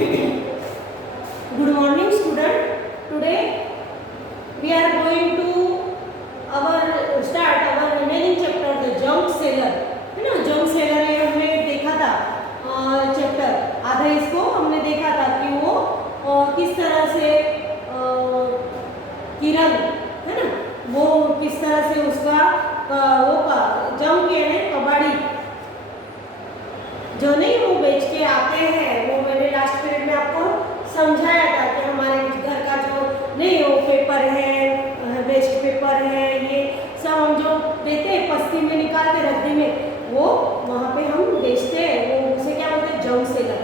Good morning, student. Today we are going to start our remaining chapter, the junk seller. है ना, junk seller है, हमने देखा था चैप्टर आधा, इसको हमने देखा था कि वो किस तरह से किरण है ना, वो किस तरह से उसका वो का जंक यानी कबाड़ी जो नहीं वो बेच के आते हैं, वो मैंने लास्ट पीरियड में आपको समझाया था कि हमारे घर का जो नहीं वो पेपर है, वेस्ट पेपर है, ये सब हम जो देते हैं पस्ती में निकालते रद्दी में, वो वहाँ पे हम बेचते हैं, वो उसे क्या बोलते हैं, जंक सेलर।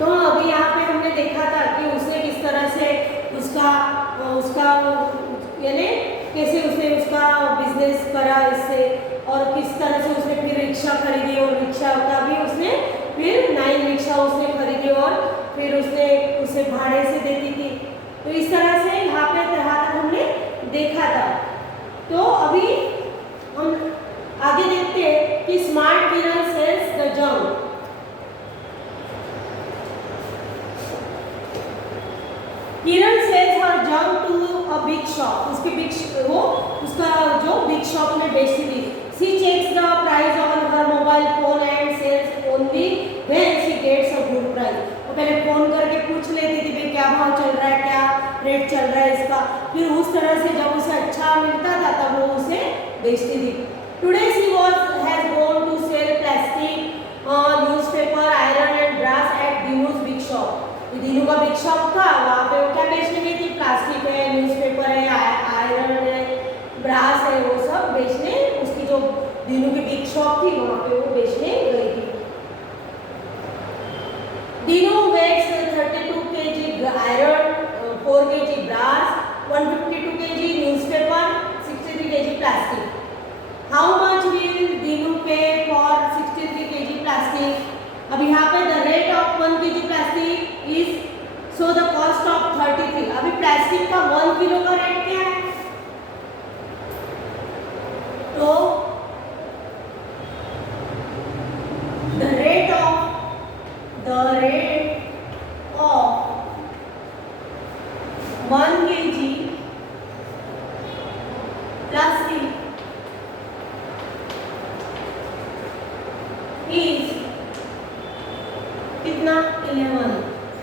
तो अभी यहाँ पे हमने देखा था कि उसने किस तरह से उसका यानी कैसे उसने उसका बिजनेस करा इससे, और किस तरह से उसने फिर रिक्शा खरीदी, और रिक्शा का भी उसने फिर 9 रिक्शा उसने खरीदी और फिर उसने उसे भाड़े से देती थी। तो इस तरह से यहाँ पे तक हमने देखा था। तो अभी हम आगे देखते हैं कि smart Kiran sells the junk. Kiran sells her junk to a big shop, उसका जो बिग शॉप में बेचती थी। She checks the price on her mobile phone and sells only when she gets a good price. वो पहले फोन करके पूछ लेती थी भाई क्या भाव चल रहा है, क्या रेट चल रहा है इसका, फिर उस तरह से जब उसे अच्छा मिलता था तब वो उसे बेचती थी। Today she has gone to sell plastic, newspaper, iron and brass at Dinu's big shop. ये दिनू का बिग शॉप था, वहाँ पे वो क्या बेचने गई थी, प्लास्टिक है, न्यूज़पेपर है, आयरन है, ब्रास है, वो सब बेचने उसकी जो दिनू की बिग शॉप थी वहाँ पे वो बेचने गई थी। Dinu weighs 32 kg iron, 4 kg brass, 152 kg newspaper, 63 kg plastic. How much will Dinu pay for 63 kg plastic? अब यहाँ पे the rate of 1 kg plastic is so the cost of 33। अभी प्लास्टिक का 1 किलो का रेट क्या है, तो the rate of 1 kg plastic is कितना, 11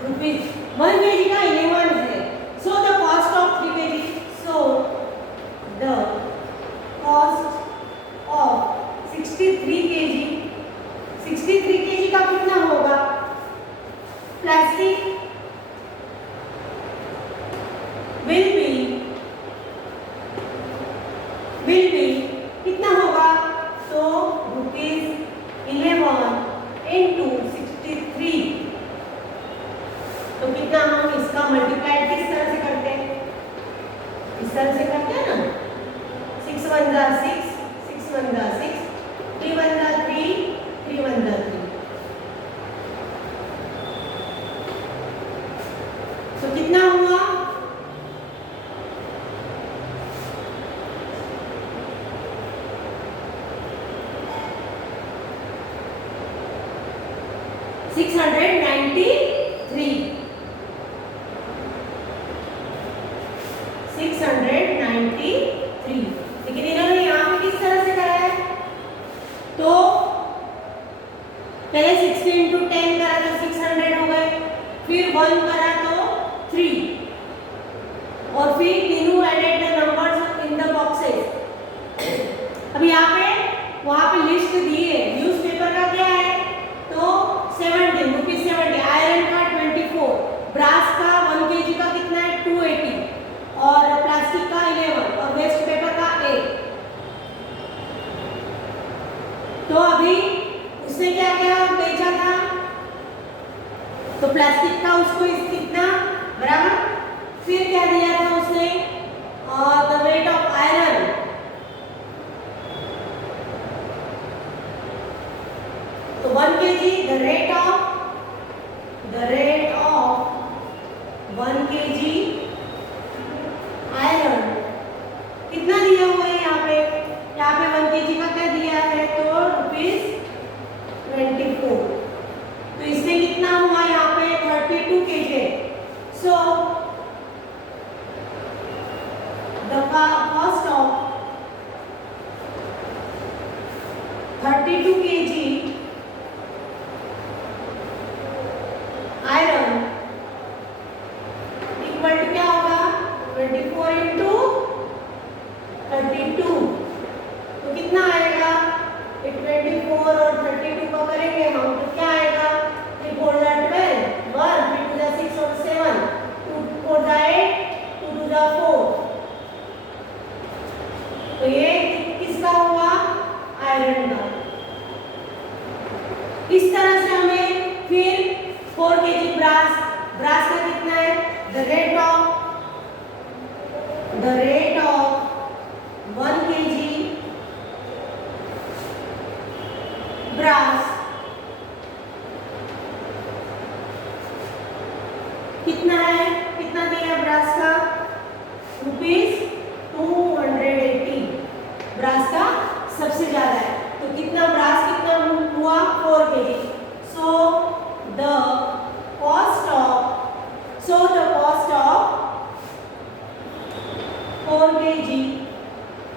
रुपीज। 1 kg का 11 है। सो the cost of 3 kg, so the cost of 63 kg, 63 kg का कितना होगा प्लास्टिक, विल बी कितना होगा, तो ₹11 into 63। तो कितना, हम इसका मल्टीप्लाइड किस तरह से करते हैं, इस तरह से करते हैं ना, 6 1 जा 6, 6 1 जा 6, 3 1 जा 3, 3 1 जा 3। तो कितना हुआ, $693। लेकिन इन्होंने यहाँ पे किस तरह से करा है, तो पहले 60 into 10 करा तो 600 हो गए, फिर 1 करा तो 3, और फिर तीनों added the numbers in the boxes. अब यहाँ पे वहाँ पे लिस्ट दी है, न्यूज़पेपर का क्या है, तो 70 रुपीज 70, आयरन का 24, ब्रास का 1 kg का कितना है 280, और प्लास्टिक का 11, और वेस्ट पेपर का 8। तो अभी उसने क्या क्या बेचा था, तो प्लास्टिक का उसको कितना बराबर, फिर क्या दिया था उसने, द वेट ऑफ आयरन, तो 1 kg, the rate of 1 kg iron कितना दिया हुआ है यहाँ पे 1 kg का क्या दिया है, तो ₹24। तो इसमें कितना हुआ 4 kg ब्रास, ब्रास का कितना है? The rate of 1 kg brass कितना है? कितना दिया ब्रास का? ₹280 ब्रास का सबसे ज्यादा है। तो कितना ब्रास कितना हुआ? 4 kg। So the cost of 4 kg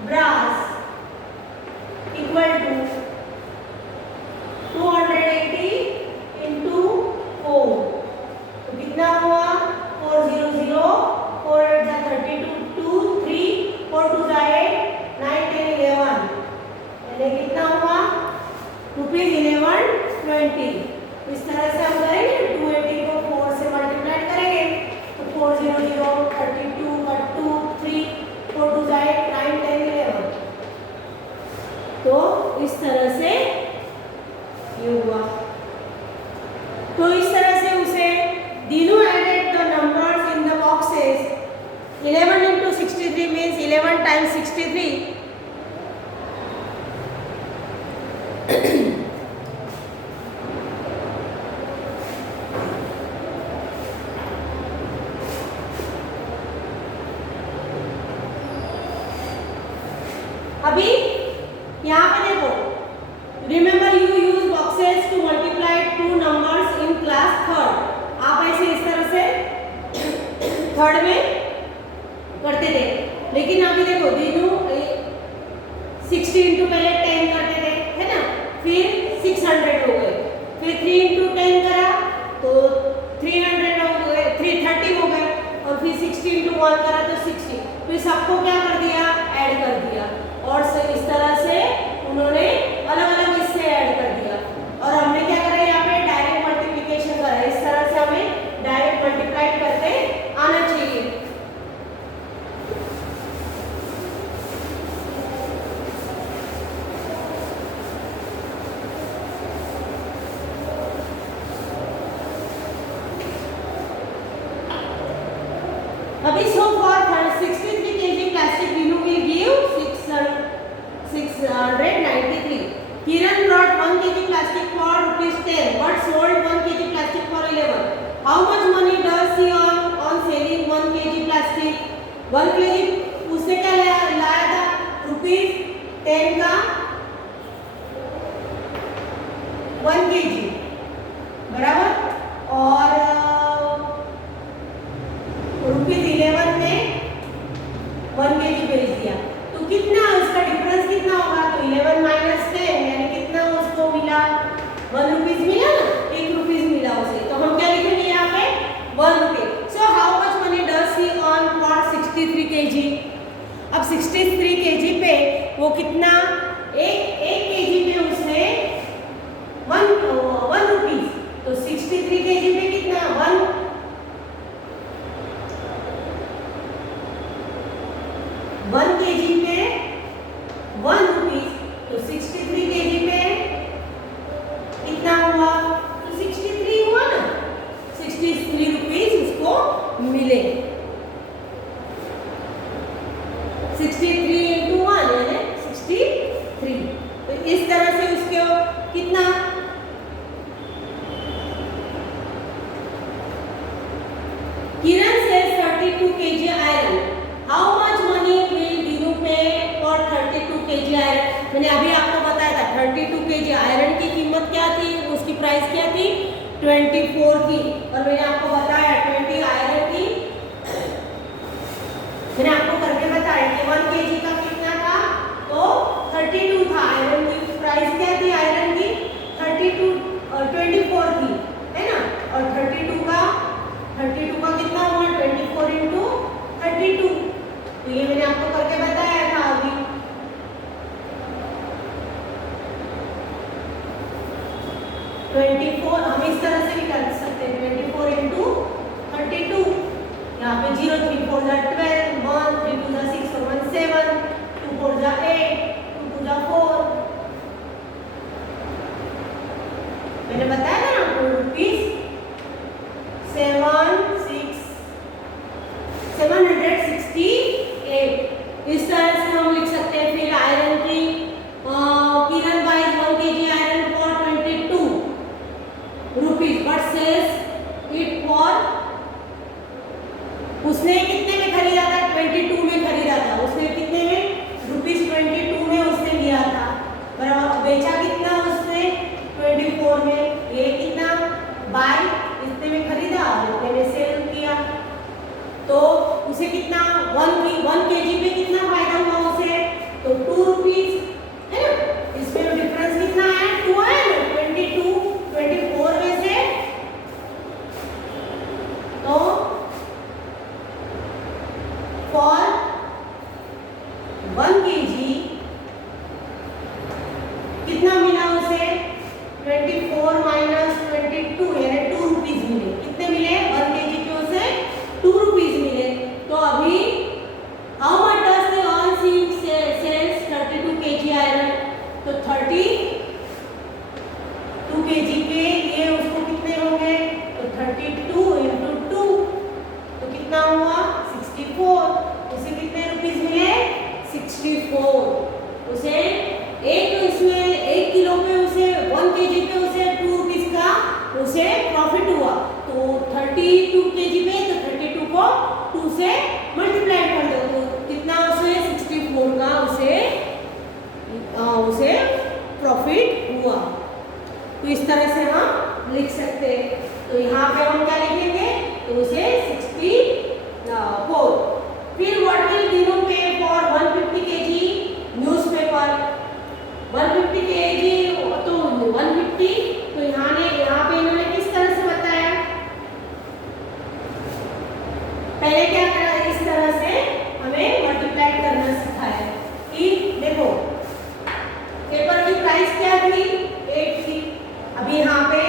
brass equal to 280 into 4। तो कितना हुआ? 400, 4 8 जा 32, 2 3 4 2 जा 8, 9 10 11, यानी कितना हुआ? ₹1120। इस तरह से हम करेंगे, 280 को 4 से मल्टीप्लाई करेंगे तो 400 32 का 2 3 4 2 जा 8, 9 10 11। तो इस तरह से ये हुआ। तो इस तरह से उसे Dinu added the numbers in the boxes. 11 into 63 means 11 times 63. अभी यहाँ पे देखो, remember you use boxes to multiply two numbers in class third. आप ऐसे इस तरह से थर्ड में करते थे, लेकिन अभी देखो दीनू 60 इंटू पहले 10 करते थे, है ना, फिर 600 हो गए, फिर 3 इंटू 10 करा तो 300 हो गए, 330 हो गए, और फिर 60 इंटू 1 करा तो 60। फिर सबको क्या कर दिया? ऐड कर दिया, और इस तरह से उन्होंने अलग अलग इससे ऐड कर दिया। और हमने क्या करा? यहाँ पे डायरेक्ट मल्टीप्लिकेशन करा। इस तरह से हमें डायरेक्ट मल्टीप्लाई करते आना चाहिए। अभी so for 63 kg plastic Dinu will give 693. Kiran brought 1 kg plastic for ₹10 but sold 1 kg plastic for 11. How much money does he earn on selling 1 kg plastic? 1 kg उससे क्या लाया था? ₹10 का 1 kg बराबर, और ₹11 में 1 kg बेच दिया। तो कितना उसका डिफरेंस कितना होगा? तो 11 माइनस 10 यानी कितना उसको मिला? 1 रुपीज मिला ना, 1 रुपीज मिला उसे। तो हम क्या लिखेंगे यहाँ पे? 1 रुपये। So how much money does he earn for 63 kg? अब 63 kg पे वो कितना? एक kg में उसने 1 रुपीज, तो 63 kg पे कितना? 1 kg पे 1 रुपीज, तो 63 kg पे कितना हुआ? तो 63 हुआ ना, 63 रुपीज उसको मिले। 63 इंटू 1 यानी 63। तो इस तरह से उसके कितना? किरण says 32 kg iron. How much money will Dinu pay for 32 kg iron? मैंने अभी आपको बताया था 32 kg आयरन की कीमत क्या थी, उसकी प्राइस क्या थी? 24 की। और मैंने आपको बताया 20 आयरन की, मैंने आपको करके बताया कि 1 kg का कितना था? तो 32 था। आयरन की प्राइस क्या थी? आयरन की 24 थी, है ना, और 32 का कितना हुआ? 24 इंटू 32। तो ये मैंने आपको करके बताया था अभी। हम इस तरह से भी कर सकते हैं, 24 इंटू 32। यहाँ पे 0 3 4 जा 12, 1 3 2 जा 6 और 1 7, 2 4 जा 8, 2 2 जा 4। मैंने बताया था ना 2 रुपीज उसने कितने में खरीदा था? 22 में खरीदा था। उसने कितने में? ₹22 में उसने लिया था। बराबर, बेचा कितना उसने? 24 में। ये कितना? बाय इतने में खरीदा, इतने में सेल किया, तो उसे कितना? 1 केजी पे कितना फायदा हुआ उसे? तो 2 रुपीज, है ना? इसमें डिफरेंस कितना है? 2 है ना? 22 24 में से, तो फॉर 1 केजी कितना मिला उसे? 24 माइनस 22 यानी 2 रुपीज मिले। कितने मिले? 1 केजी पे उसे 2 रुपीज मिले। तो अभी how much does the on sells 32 kg iron? तो 32 केजी पे ये उसको कितने होंगे? तो 32 इंटू 2 तो कितना हुआ? 64। उसे कितने रुपीज मिले? 64। उसे इसमें 1 किलो पे उसे 1 केजी पे उसे 2 रुपीज का उसे प्रॉफिट हुआ। तो 32 केजी पे, तो 32 को 2 से मल्टीप्लाई कर दो, तो कितना उसे? 64 का उसे प्रॉफिट हुआ। तो इस तरह से हम लिख सकते हैं। तो यहाँ पे हम क्या लिखेंगे? तो उसे 64। फिर what will Dinu pay for 150 KG newspaper? 150 KG तो 150, तो यहाँ पे इन्होंने किस तरह से बताया? पहले क्या करा? इस तरह से हमें मल्टीप्लाई करना सिखाया कि देखो पेपर की प्राइस क्या थी? 8 थी। अभी यहाँ पे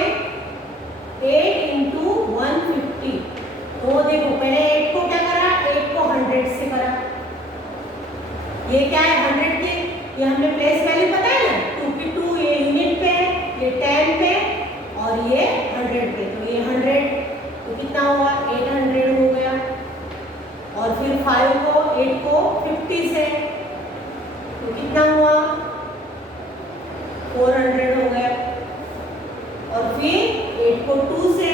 8 इंटू 150, तो देखो पहले 8 को क्या करा? 8 को 100 से करा। ये क्या है? 100 के, ये हमने प्लेस वैल्यू पता है ना? 2 की 2 ये यूनिट पे है, ये 10 पे और ये 100 पे। तो ये 100 तो कितना हुआ? 800 हो गया। और फिर 8 को 50 से, तो कितना हुआ? 400 हो गया। और फिर 8 को 2 से,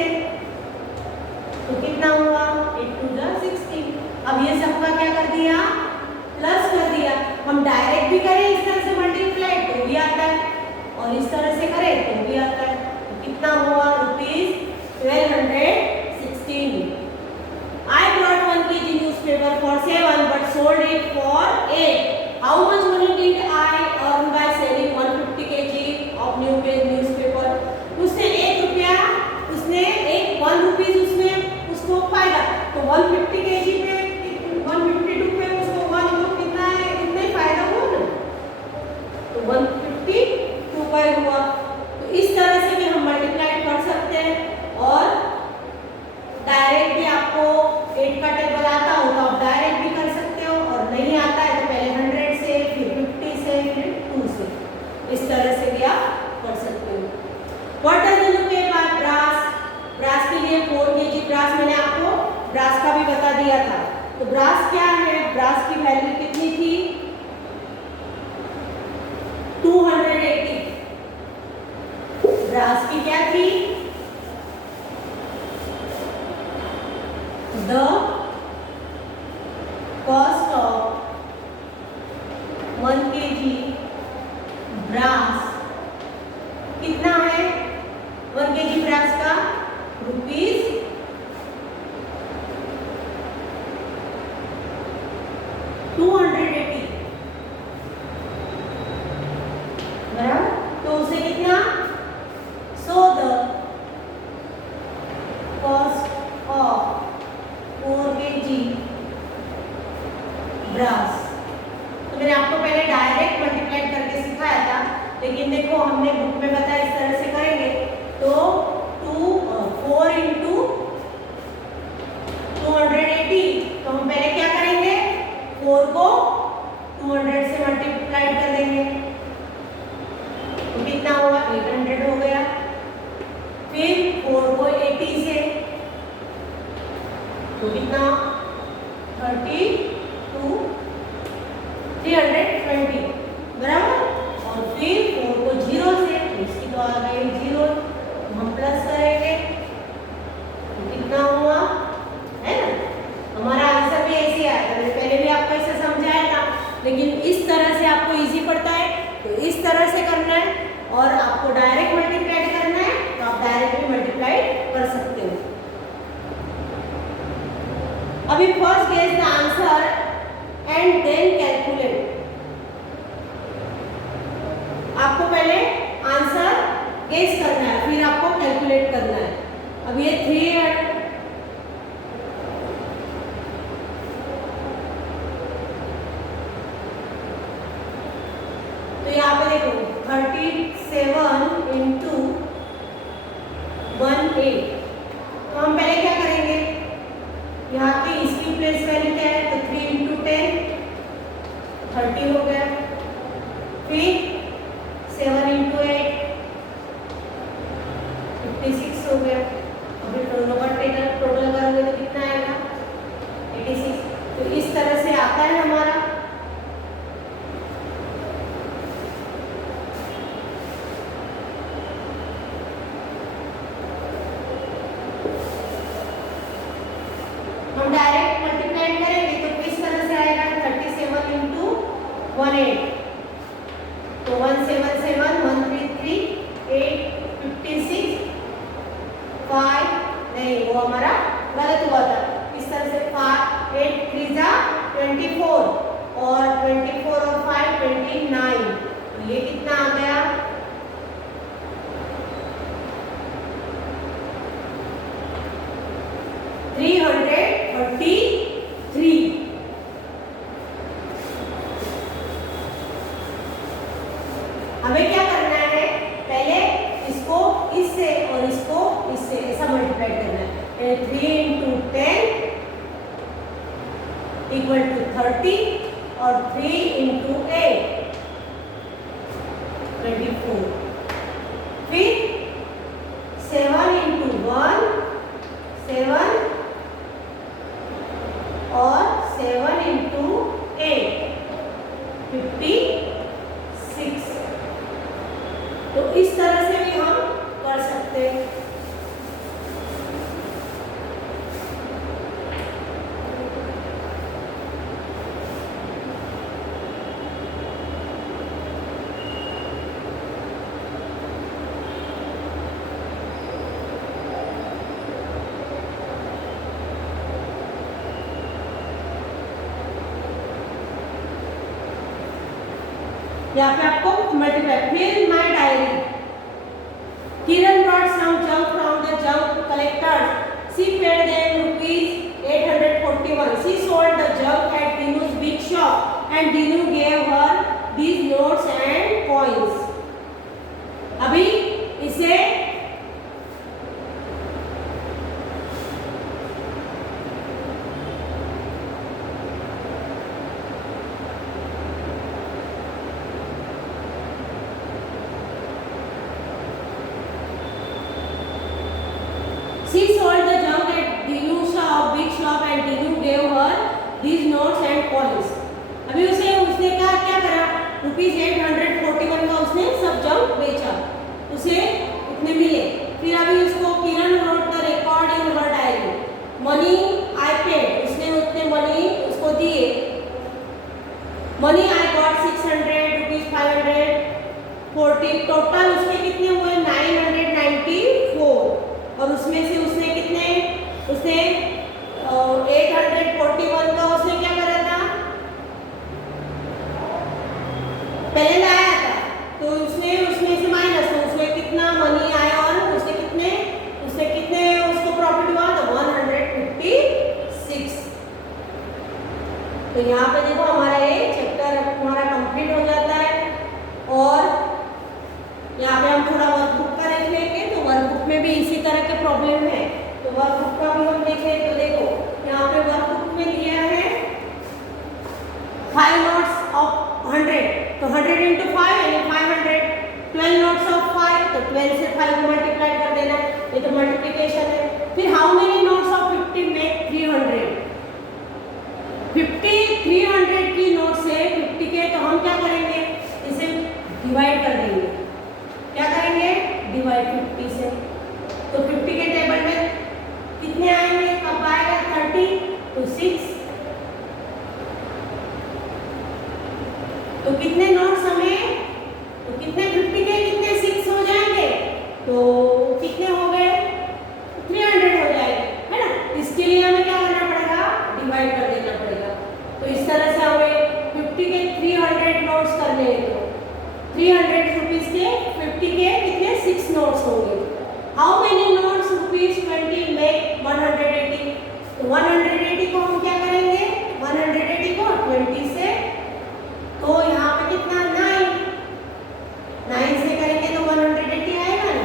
तो कितना हुआ? 8 2 जा 16। अब ये सबका क्या कर दिया? प्लस कर दिया। हम डायरेक्ट भी करें इस तरह से मल्टीप्लाई तो भी आता है, और इस तरह से करें तो भी आता है। तो कितना हुआ? ₹1216। I brought 1 kg newspaper for 7 but sold it for 8. How much money did I earn by selling 150 kg of newspaper? उसने 1 रुपया, उसने 1 रुपीज उसने उसको फायदा। तो 150 kg पे 152 पे उसको 1 को कितना है? कितने फायदा हुआ ना? तो 152 का हुआ। तो इस तरह से भी हम मल्टीप्लाई कर सकते हैं। और डायरेक्ट भी आपको 8 का टेबल आता हो तो आप डायरेक्ट भी कर सकते हो, और नहीं आता है तो पहले 100 से, फिर 50 से, फिर 2 से, इस तरह से भी आप कर सकते हो। व्हाट डज यू पे बाय ब्रास? ब्रास के लिए 4 केजी ब्रास, मैंने आपको ब्रास का भी बता दिया था। तो ब्रास क्या है? ब्रास की वैल्यू कितनी थी? 280। ब्रास की क्या थी? The cost of 1 kg brass कितना है? 1 kg ब्रास का ₹280। बराबर, तो उसे कितना? So the cost of 4 kg brass, तो मैंने आपको पहले डायरेक्ट मल्टीप्लाई करके सिखाया था, लेकिन देखो हमने बुक में बताया इस तरह से करेंगे। तो 4 इंटू 280, तो हम पहले क्या करेंगे? 4 को 200 से मल्टीप्लाई कर देंगे, तो कितना हुआ? 800 हो गया। फिर 4 को 80 से, तो कितना? 320 बराबर। और फिर 4 को 0 से, तो इसकी तो आ गई 0, तो हम प्लस करेंगे, तो कितना हुआ? है ना? हमारा guess the answer and then calculate. आपको पहले आंसर गेस करना है, फिर आपको कैलकुलेट करना है. अब ये 3 है, तो यहाँ पे देखो 37 इंटू 18. तो हम पहले क्या करेंगे, यहाँ की इसकी प्लेस वैल्यू क्या है, तो 3 इंटू 10 30 हो गया. फिर 7 इंटू 8 56 हो गया. अभी दोनों का टोटल करोगे तो कितना आएगा, 86. तो इस तरह से आता है हमारा. हम डायरेक्ट मल्टीप्लाई करेंगे तो किस तरह से आएगा, 37 इंटू 18. तो 177 133 8 56 5 नहीं, वो हमारा गलत हुआ था. इस तरह से 5 8 3 जा 24 और 24 और 5 29. तो ये कितना आ गया, 333. हमें क्या करना है, पहले इसको इससे और इसको इससे ऐसा मल्टीप्लाई करना है. 3 इंटू 10 इक्वल टू 30 और 3 इंटू 8 24. फिर 7 इंटू 1 7 और 7 इंटू 8 56. तो इस तरह से भी हम कर सकते हैं. यहाँ पे आपको मल्टीप्लाई. फिर my diary. Kiran brought some junk from the junk collectors. She paid them rupees 841. She sold the junk at Dinu's big shop and Dinu gave her these notes and coins. अभी इसे She sold the junk at Dinu's big shop and Dinu gave her these notes and coins. अभी उसने क्या करा, ₹841 का उसने सब junk बेचा, उसे उतने मिले. फिर अभी उसको किरण wrote the record in her diary. Money I paid, उसने उतने मनी उसको दिए. Money I got 600 ₹540. टोटल उसके कितने हुए, 994. और उसमें से उसने कितने, उसने 841 का उसने क्या करा था, पहले लाया था, तो उसने उसमें से माइनस, तो उसमें कितना मनी आया और उससे कितने उसको प्रॉफिट हुआ, तो 156. तो यहाँ पे देखो हमारा ये चैप्टर हमारा कंप्लीट हो जाता है. और यहाँ पे हम थोड़ा वर्कबुक का देख लेंगे. तो वर्कबुक में भी इसी तरह के प्रॉब्लम है, तो वर्कबुक का भी हम देखें. तो देखो यहाँ पे वर्कबुक में दिया है 5 नोट्स ऑफ 100. तो 100 इंटू 5 यानी 500. 12 नोट्स ऑफ 5, तो 12 से 5 को मल्टीप्लाई कर देना, ये तो मल्टीप्लिकेशन है. फिर how many notes of 50 make 300. 300 की नोट से 50 के, तो हम क्या करेंगे, इसे डिवाइड कर देंगे. क्या करेंगे, डिवाइड 50 से. तो 50 के टेबल में कितने आएंगे, कब आएगा, 30 तो 6. तो कितने नोट्स हमें, तो कितने 50 के कितने 6 हो जाएंगे, तो कितने हो गए, तो 180 को हम क्या करेंगे, 180 को 20 से, तो यहाँ पे कितना 9 से करेंगे तो 180 आएगा ना।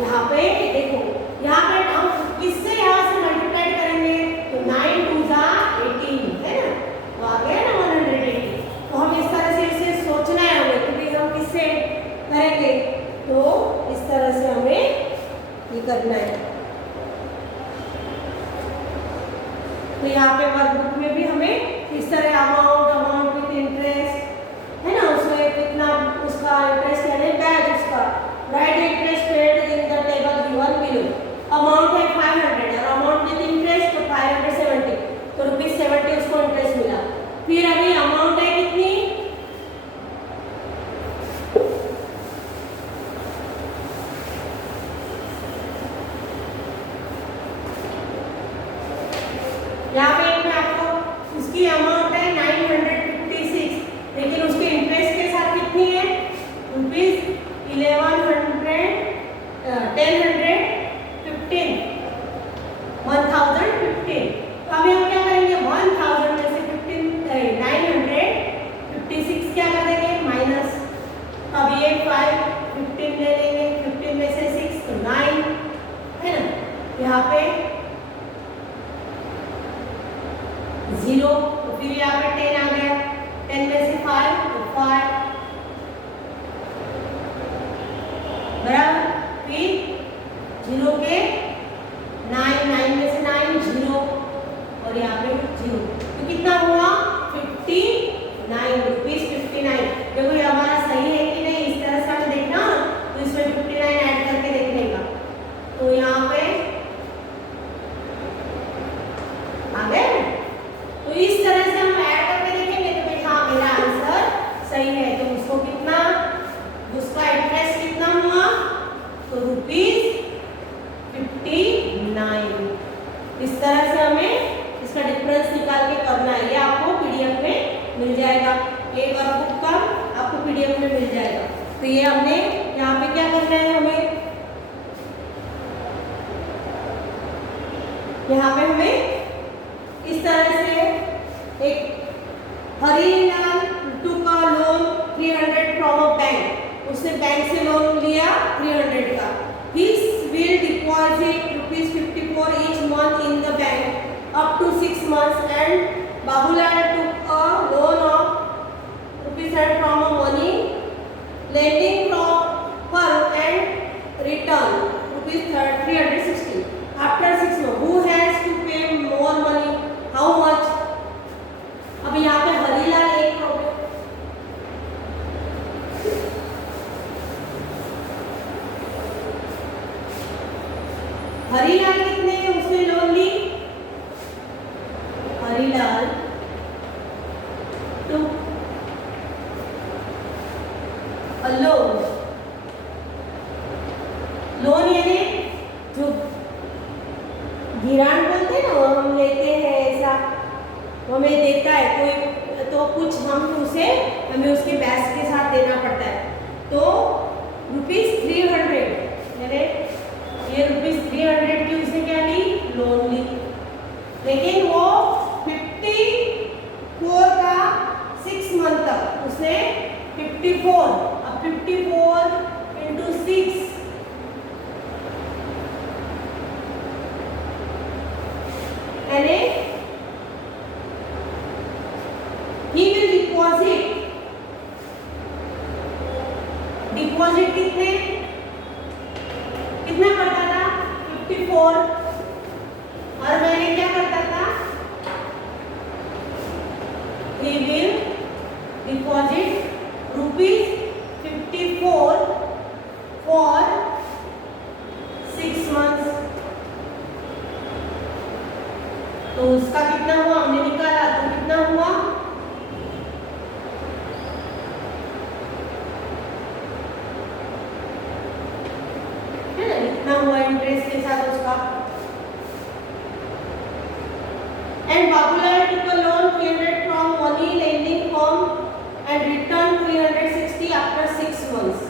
यहाँ पे देखो, यहाँ पे हम किससे यहाँ से मल्टीप्लाई करेंगे, तो 9 2 जा 18 है ना, तो आ गया ना 180। तो हम इस तरह से इसे सोचना है हमें कि भाई हम किससे करेंगे, तो इस तरह से हमें ये करना है। तो यहाँ पे वर्कबुक में भी हमें इस तरह अमाउंट विथ इंटरेस्ट है ना, उसमें कितना उसका इंटरेस्ट है, बैच उसका right interest paid in the table given below. Amount है 500 और अमाउंट विथ इंटरेस्ट तो 570, तो ₹70 उसको इंटरेस्ट मिला। फिर अभी अमाउंट है कितनी, यहाँ पे मैं आपको उसकी अमाउंट है 956, लेकिन उसके इंटरेस्ट के साथ कितनी है, ₹1015। तो अभी हम क्या करेंगे, 1000 में से 956 क्या कर देंगे माइनस, अब ये 15 ले लेंगे, 15 में से 6 तो 9 है ना, यहाँ पे 0, तो फिर यहाँ पे 10 आ गया, 10 में से 5 तो 5 बराबर, फिर 0 के 9 में से 9 0 और यहाँ पे 0, तो कितना हुआ 59 रुपीज 59। देखो ये हमारा सही है कि नहीं, इस तरह से हमें देखना, तो इसमें 59 ऐड करके देखने का, तो यहाँ पे आ गए। तो इस तरह से हम ऐड करके देखेंगे तो भाई हाँ मेरा आंसर सही है, तो उसको कितना, उसका इंटरेस्ट कितना हुआ, तो ₹59। इस तरह से हमें इसका डिफरेंस निकाल के करना है, ये आपको पीडीएफ में मिल जाएगा, ये वर्कबुक का आपको पीडीएफ में मिल जाएगा। तो ये हमने यहाँ पे क्या करना है, हमें यहाँ पे हमें इस तरह से एक हरीलाल टुक अ लोन 300 फ्रॉम अ बैंक, उसने बैंक से लोन लिया 300 का, He will deposit ₹54 each month in the bank up to 6 months, and Babulal took a loan of ₹100 from a money lending from her and returned ₹360 after 6 months. Who has to pay more money? How much? अब यहाँ पे हरीलाल एक हरीलाल कितने उसने loan ली, हरीलाल तो loan यानी जो धिराण बोलते हैं ना, वो हम लेते हैं ऐसा, वो हमें देता है कोई, तो कुछ हम उसे हमें उसके बैच के साथ देना पड़ता है, तो ₹300 यानी ये ₹300 की उसने क्या ली, लोन ली, लेकिन वो 54 का 6 मंथ तक उसने 54, अब 54 into 6 यानी he will डिपॉजिट कितना करता था 54, और मैंने क्या करता था, he will deposit ₹54 for 6 months। तो उसका कितना हुआ हमने निकाला, तो कितना हुआ, है ना, कितना हुआ इंटरेस्ट के साथ उसका। And Babulal took a loan 300 from money lending firm and returned 360 after 6 months।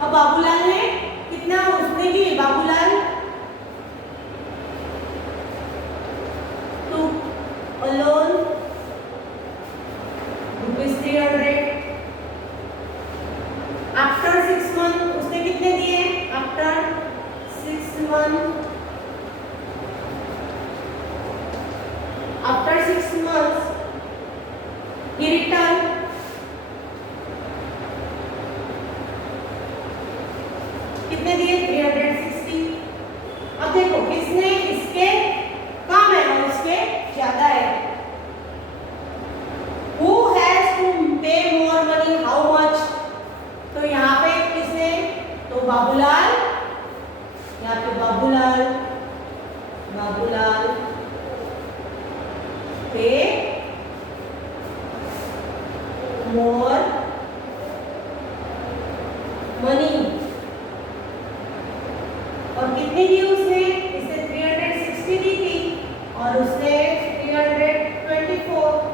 अब बाबूलाल ने कितना उसने की, बाबूलाल कितने दिए 360। अब देखो किसने इसके कम है और इसके ज्यादा है। Who has to pay more money? How much? तो यहाँ पे किसने, तो बाबूलाल, यहाँ पे बाबूलाल पे more money। और कितनी दी उसने, इसे 360 दी थी और उसने 324।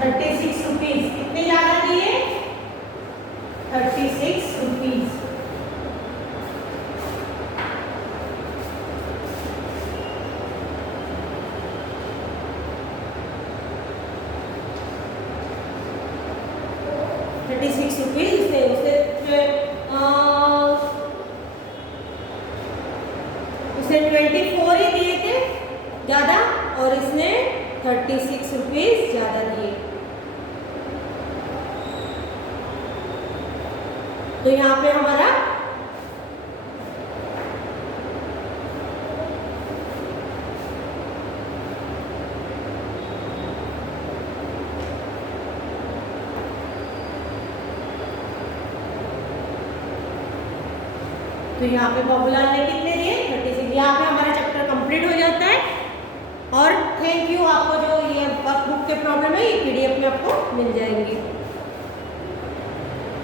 36 रुपीज। कितने ज्यादा दिए, 36 रुपीज। उसने 24 ही दिए थे ज्यादा और इसने 36 रुपीज ज्यादा दिए। तो यहाँ पे हमारा तो यहाँ पे बाबूलाल ने कितने दिए 36। यहाँ पे हमारा चैप्टर कंप्लीट हो जाता है। और थैंक यू, आपको जो ये वर्कबुक के प्रॉब्लम है ये PDF में आपको मिल जाएंगे।